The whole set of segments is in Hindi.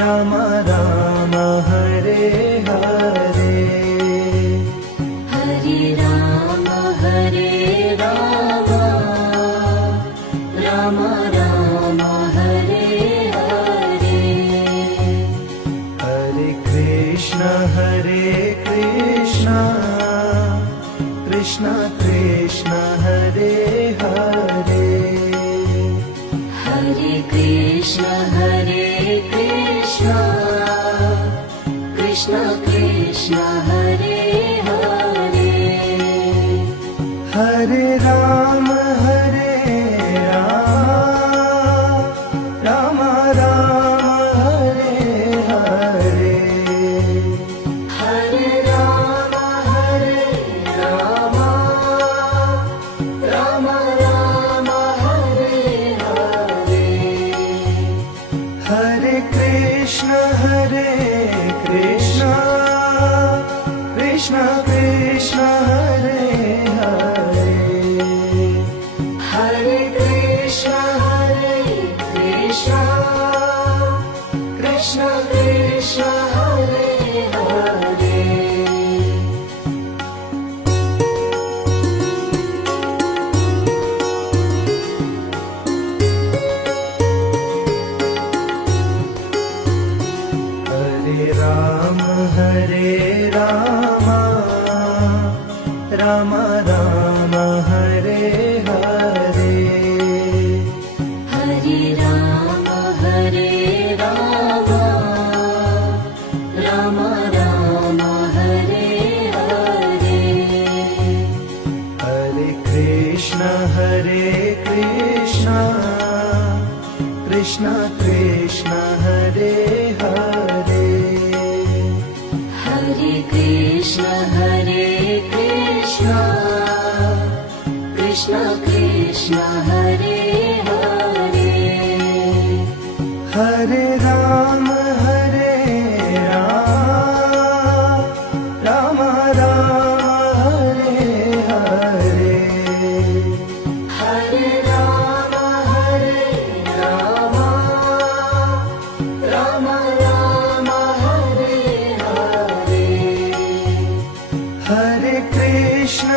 Ram Ram Hare Hare, Hare Ram Ram Ram Hare Hare. Hare Krishna Krishna Krishna Hare Hare, Hare Krishna Krishna Krishna Hare Hare. Hare Ram Ram Ram Hare Hare, Hare Ram Ram Ram Hare Hare. Hare Krishna Krishna Krishna Hare Hare, Hare Krishna Krishna Krishna Hare Hare. Hare Ram Ram Ram Hare Hare, Hare Ram Ram Ram Hare Hare. Hare Krishna Krishna Krishna Hare Hare, Hare Krishna Krishna Krishna Hare Hare. Hare Ram Ram Ram Hare Hare, Hare Ram Ram Hare Hare. Hare Krishna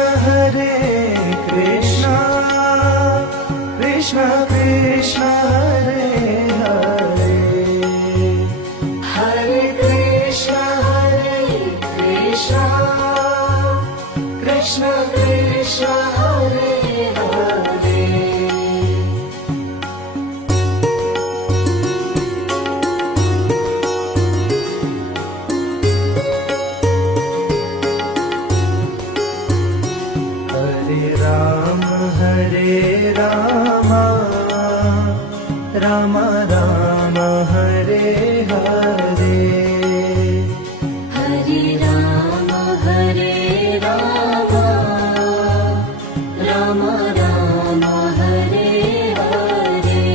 Krishna Krishna Hare Hare, Hare Krishna Krishna Krishna Hare Hare. Hare Ram Ram Ram Hare Hare, Hare Ram Ram Ram Hare Hare.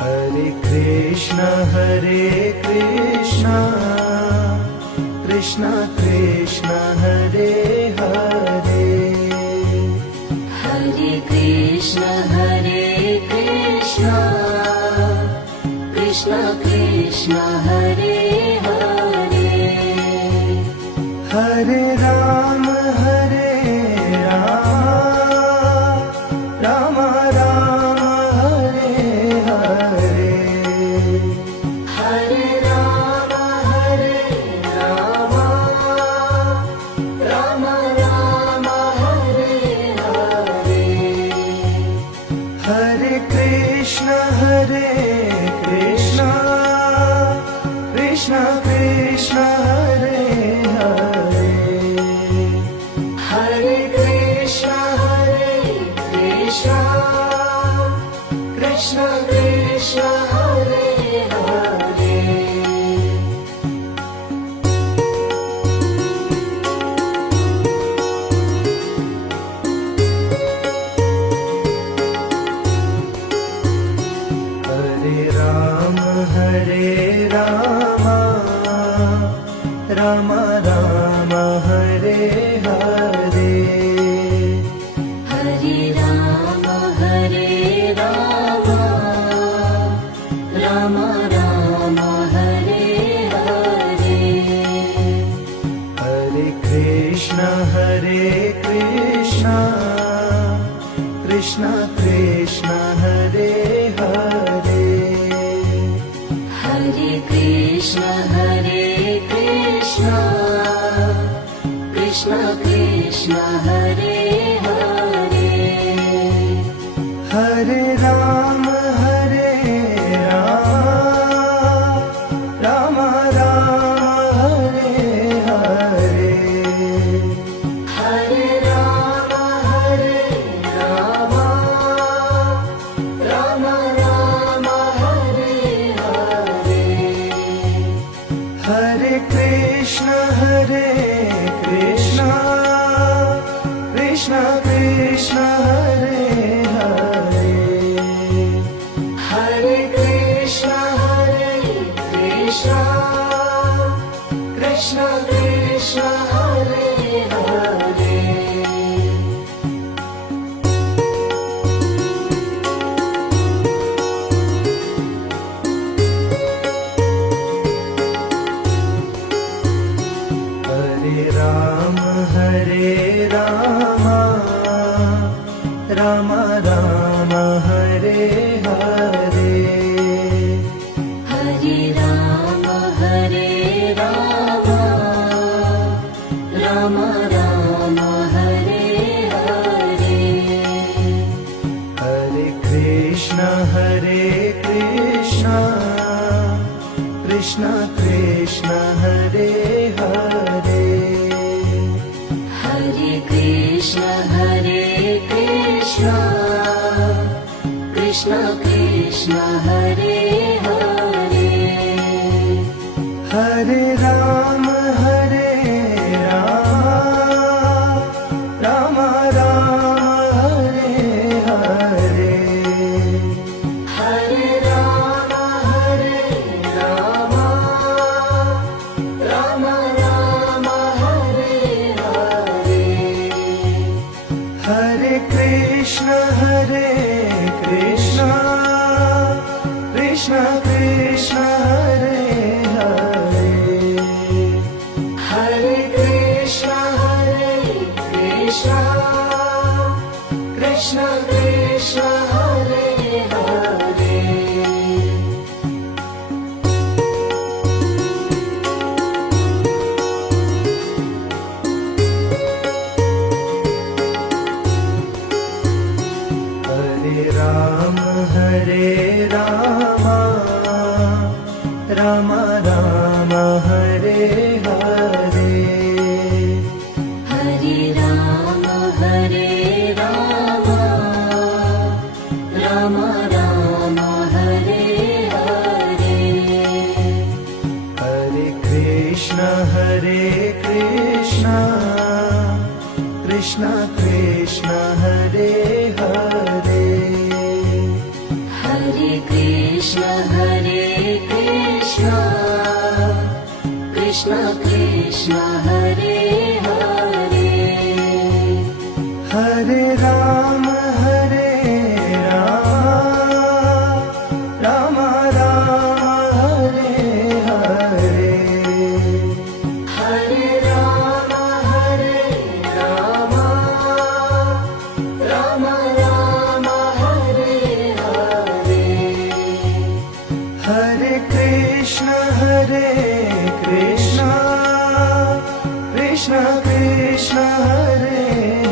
Hare Krishna Krishna Krishna Hare Hare, Hare Krishna Krishna Krishna Hare Hare. Hare Ram Ram Ram Hare Hare, Hare Ram Ram Hare Hare. Hare Krishna Krishna Krishna Hare Hare, Hare Krishna Krishna Krishna Hare Hare. Hare Ram Ram Ram Hare Hare, Hare Ram Ram Ram Hare Krishna, Krishna Krishna, Hare Hare, Hare Ram, Rama Rama, Hare Hare. Hare Rama, Rama Rama, Hare Hare. Hare Krishna, Krishna Krishna, Hare Hare. Hare Krishna, Krishna Krishna, Hare Hare. Hare Rama, Rama Rama, Hare Hare. Hare Rama, Rama Rama, Hare Hare. Hare Krishna, Krishna Krishna, Hare Hare. Hare Krishna, Krishna Krishna, Hare Hare. Hare Rama, Rama Rama, Hare Hare. Hare Rama, Rama Rama, Hare Hare. Hare Krishna, Krishna Krishna, Hare Hare. Hare Krishna, Krishna Krishna, Hare Hare. Hare Rama, Rama Rama, Hare Hare. Hare Rama, Rama Rama, Hare Hare. Hare Krishna, Krishna Krishna, Hare Hare. Hare Krishna, Krishna Krishna, Hare Hare. Hare Rama, Rama Rama, Hare Hare. Hare Rama, Rama Rama, Hare Hare. Hare Krishna, Krishna Krishna, Hare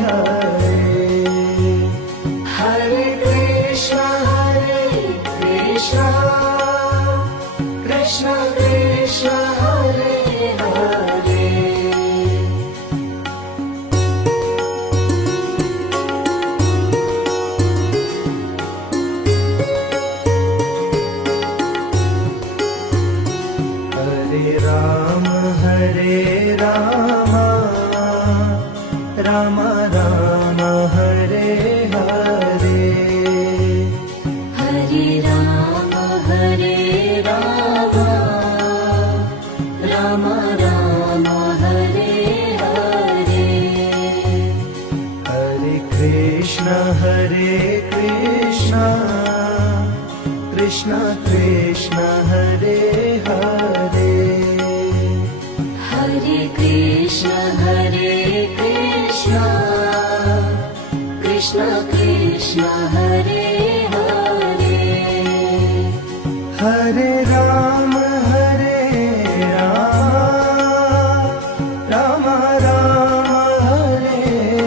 Hare. Hare Krishna, Krishna Krishna, Hare Hare. Hare Rama, Rama Rama, Hare Hare. Hare Rama, Rama Rama, Hare Hare. Hare Krishna, Krishna Krishna, Hare Hare. Hare Krishna, Krishna Krishna, Hare Hare. Hare Hare Ram Ram Ram Hare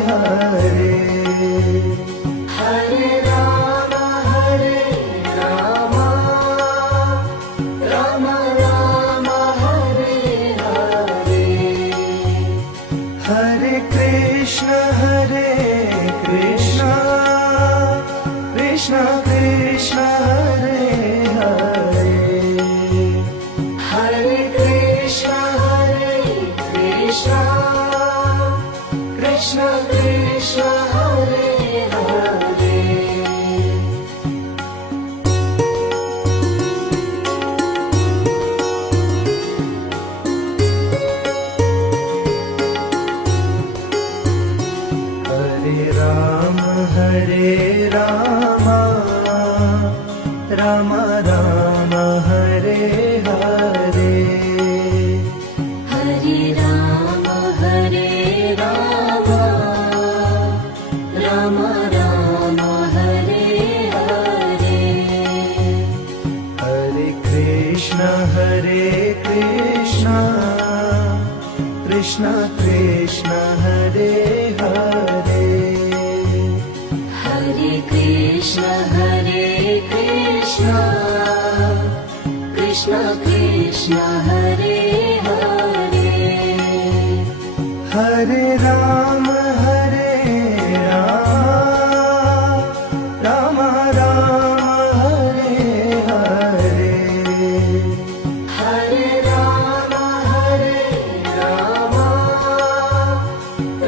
Hare Hare Ram Ram Ram Ram Hare Hare Hare Krishna Krishna Krishna Hare Hare Hare Krishna Krishna Krishna Hare Hare Hare Ram Ram Ram Hare Hare Hare Ram Ram Ram Hare Hare Hare Krishna Krishna Krishna Hare Hare Hare Krishna Krishna Krishna Hare Hare Hare Ram Ram Ram Hare Hare Hare Ram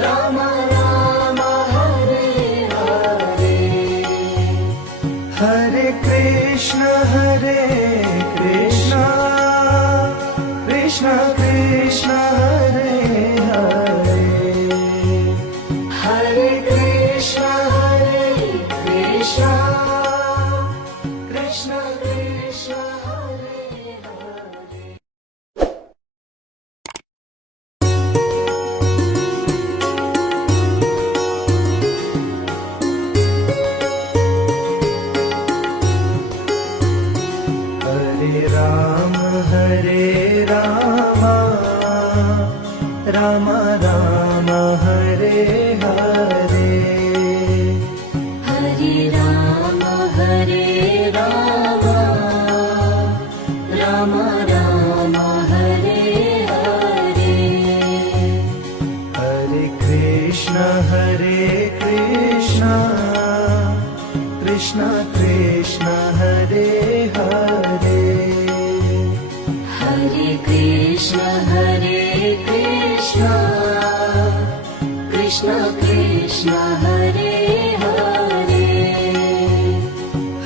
Ram Ram Hare Hare Hare Krishna Krishna Krishna Hare Hare Hare Krishna Krishna Krishna Hare Hare Hare Ram Ram Ram Hare Hare Hare Ram Ram Ram Hare Hare Hare Krishna Krishna Krishna Hare Hare Hare Krishna Krishna Krishna Hare Hare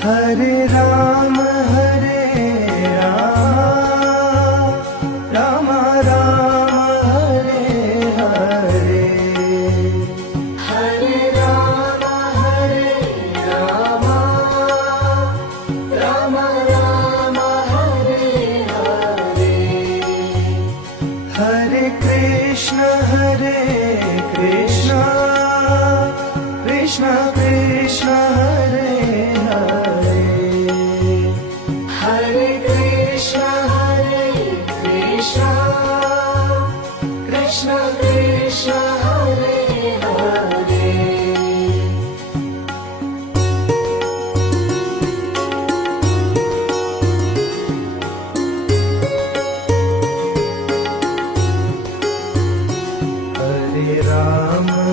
Hare Ram Ram Ram Hare Hare Hare Ram Ram Ram Hare Hare Hare Krishna Krishna Krishna Hare Hare Hare Krishna Krishna Krishna Hare Hare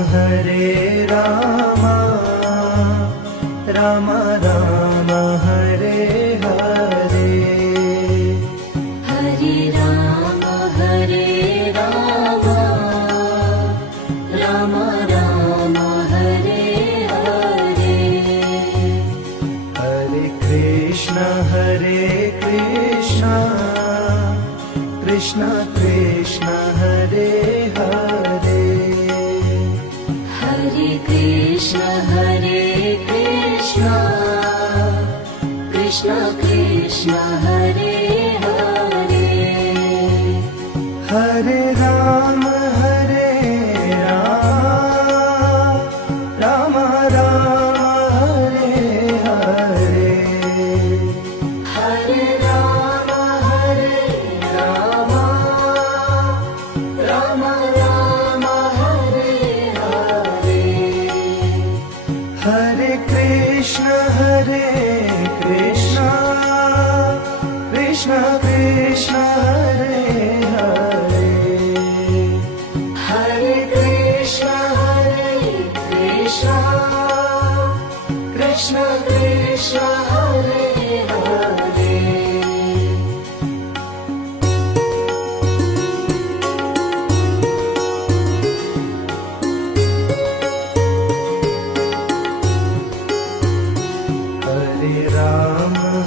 Hare Ram Ram Ram Hare Hare Hare Ram Ram Ram Hare Hare Hare Krishna Krishna Hare Hare Hare Krishna Krishna Krishna Hare Hare Hare Ram Ram Ram Hare Hare Hare Ram Krishna Hare Hare Hare Krishna Krishna Krishna Hare Hare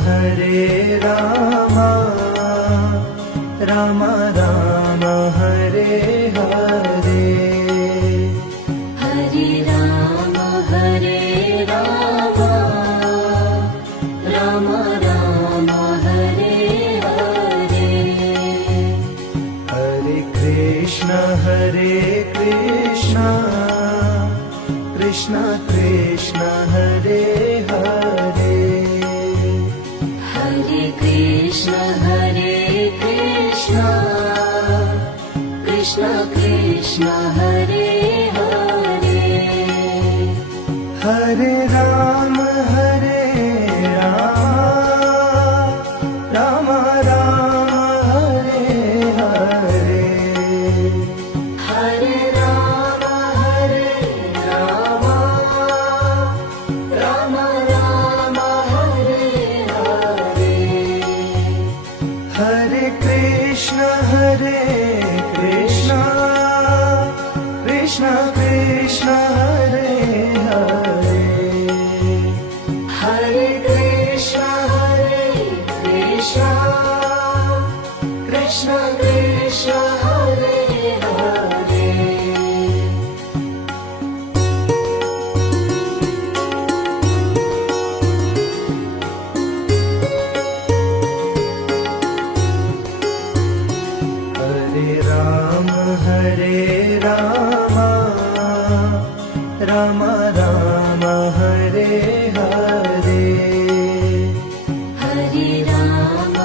Hare Ram Ram Ram Hare Hare Hare Ram Ram Ram Hare Hare Hare Krishna Krishna Krishna Hare Hare Hare Krishna Krishna Krishna Hare Hare Hare Ram Ram Ram Hare Hare Hare Ram Ram Ram Hare Hare Hare Krishna Krishna Krishna Hare Hare Hare Krishna Krishna Krishna Hare Hare Hare Ram Ram Ram Hare Hare Hare Ram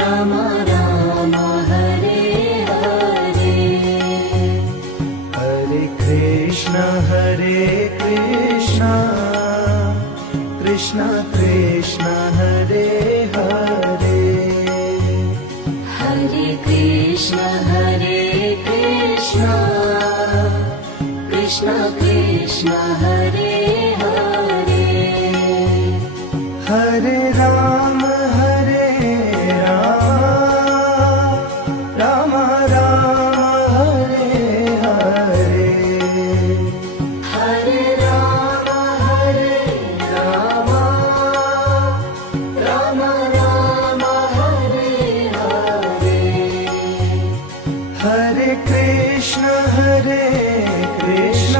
Ram Ram Hare Hare Hare Krishna Krishna Krishna Hare Hare Hare Krishna Krishna Krishna Hare Hare Hare Ram Ram Ram Hare Hare Hare Ram Ram Ram Hare Hare Hare Krishna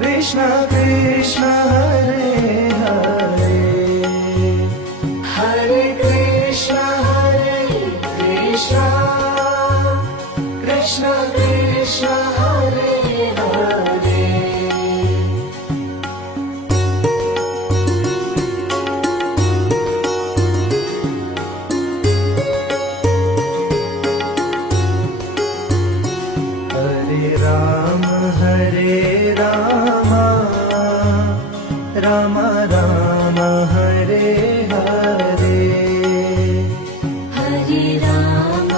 Krishna Krishna Hare Hare Hare Krishna Krishna Krishna Hare Hare Hare Ram Ram Ram Hare Hare Hare Ram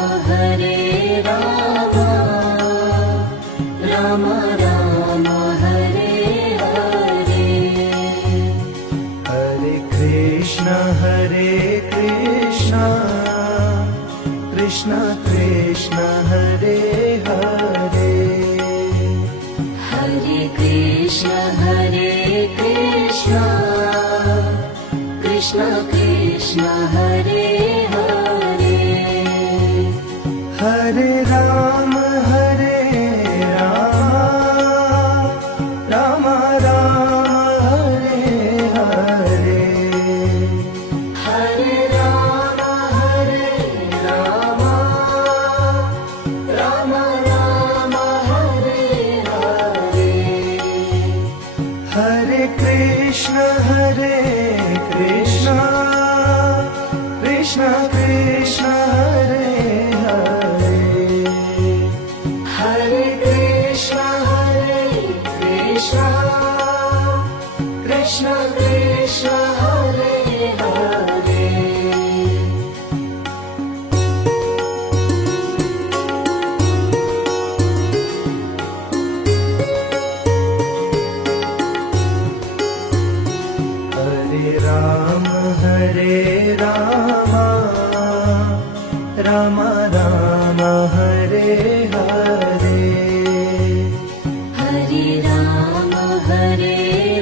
Ram Ram Hare Hare Hare Krishna Krishna Krishna Hare Hare Hare Krishna Krishna Krishna Hare Hare Hare Ram Ram Ram Hare Hare Hare Ram Ram Ram Hare Hare Hare Krishna Krishna Krishna Ram Hare Ram Ram Ram Hare Hare Hare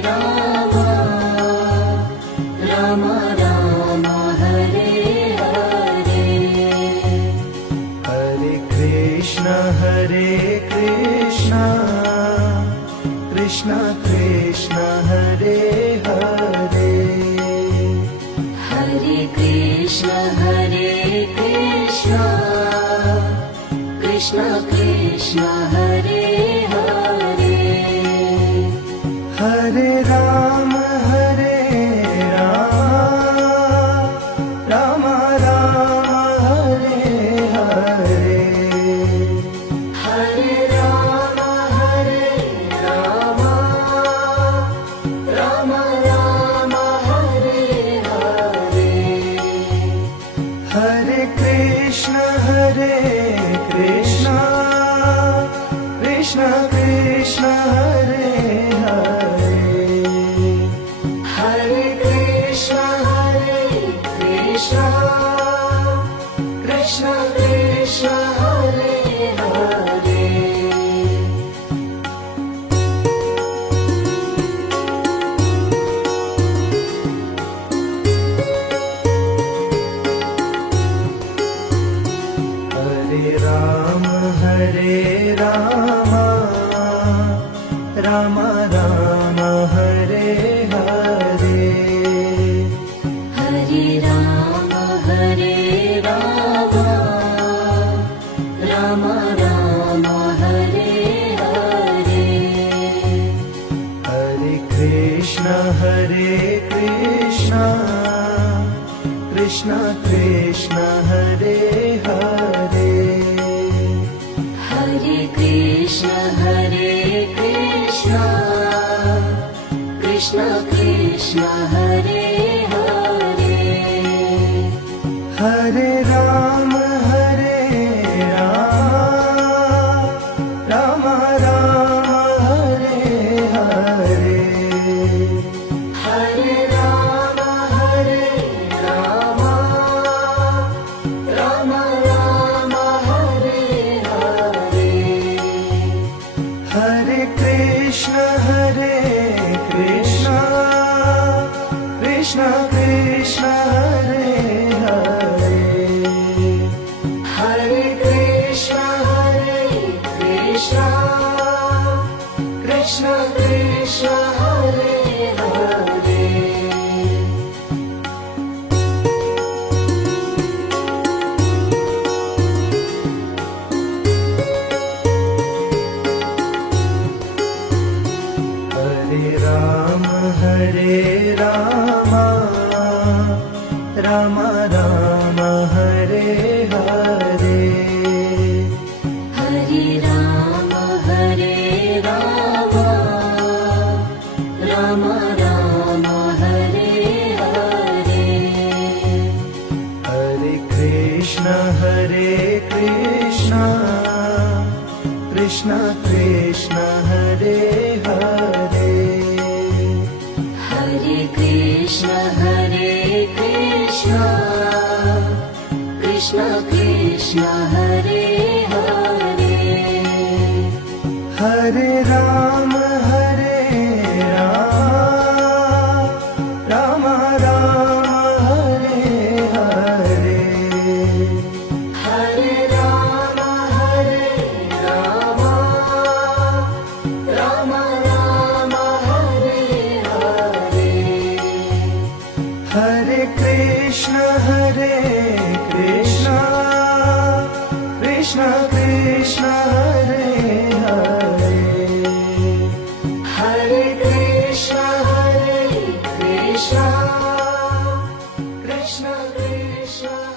Ram Ram Ram Hare Hare Hare Krishna Krishna Krishna Hare Hare Hare Krishna Krishna Krishna Hare Hare Hare Ram Ram Ram Hare Hare Hare Ram Ram Ram Hare Hare Hare Krishna Krishna Krishna Hare Hare Hare Krishna Krishna Krishna Hare Hare Hare Ram Ram Ram Hare Hare Hare Ram Ram Ram Hare Hare Hare Krishna Krishna Krishna Hare Hare Hare Krishna Krishna Krishna Hare Hare Hare Ram Ram Ram Hare Hare Hare Ram Ram Ram Hare Hare Hare Krishna Krishna Krishna Hare Hare Hare Krishna Krishna Krishna Hare Hare Hare Ram Ram Ram Hare Hare Hare Ram Ram Ram Hare Hare Hare Krishna Krishna Krishna Hare Hare Hare Krishna Krishna Krishna Hare Hare Hare Ram Ram Ram Hare Hare Hare Ram Ram Ram Hare Hare Hare Krishna Krishna Krishna Hare Hare Hare Krishna Krishna Krishna